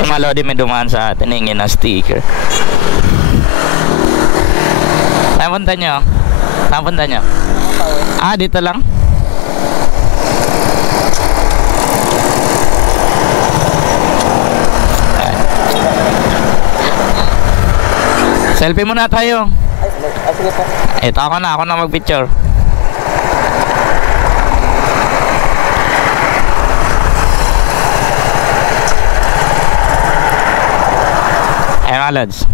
Mga Lodi, may dumaan sa atin, hingin na sticker. Saan punta nyo? Saan punta nyo? Ah, dito lang? Selfie muna tayo. Sige po. Ito ako na mag-picture. Ayan mga lods.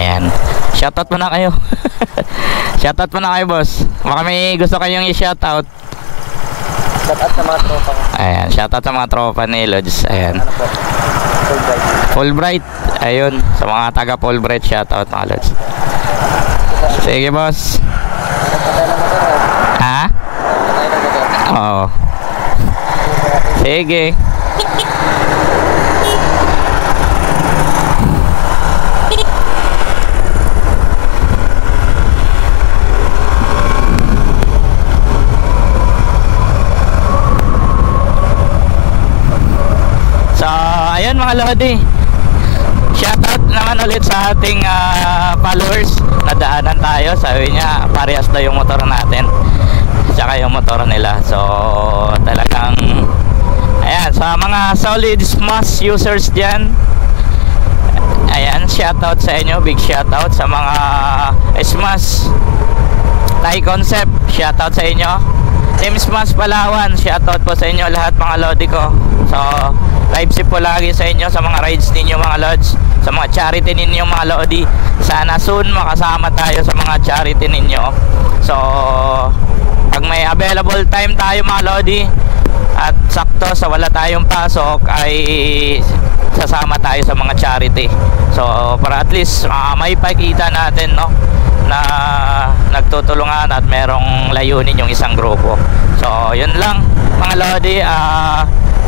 Ayan. Shoutout muna kayo. Shoutout muna kayo, boss. Baka may gusto kayong i-shoutout. Shoutout sa mga tropa ko. Ayan, shoutout sa mga tropa ni Lods. Ayan. Ano po? Fulbright. Fulbright. Ayun, sa mga taga Fulbright, shoutout mga Lods. Sige, boss. Patay ng motor. Ha? Patay ng motor. Oo. Sige. So, ayun mga Lodi. Shoutout naman ulit sa ating followers. Nadaanan tayo. Sabi niya, parehas daw yung motor natin. Tsaka yung motor nila. So, talagang ayan, sa mga solid SMAS users dyan, ayan, shoutout sa inyo. Big shoutout sa mga SMAS Thai Concept. Shoutout sa inyo. Team SMAS Palawan, shoutout po sa inyo lahat mga Lodi ko. So, live sip po lagi sa inyo sa mga rides ninyo mga Lods, sa mga charity ninyo mga Lodi. Sana soon makasama tayo sa mga charity ninyo. So, pag may available time tayo mga Lodi at sakto sa wala tayong pasok, ay sasama tayo sa mga charity. So, para at least may pakita natin, no, na nagtutulungan at merong layunin yung isang grupo. So, yun lang mga Lodi.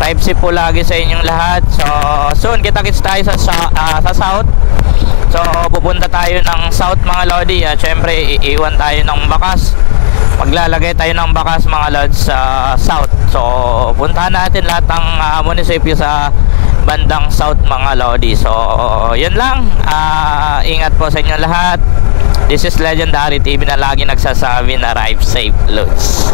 Live sip po lagi sa inyong lahat. So, soon kita-kits tayo sa South. So, pupunta tayo ng South mga Lodi. Syempre, iiwan tayo ng bakas. Maglalagay tayo ng bakas mga Lods sa South. So, puntahan natin lahat ng munisipyo sa bandang South mga Lodi. So, yun lang. Ingat po sa inyong lahat. This is Legendary TV na lagi nagsasabi na ride safe, Lods.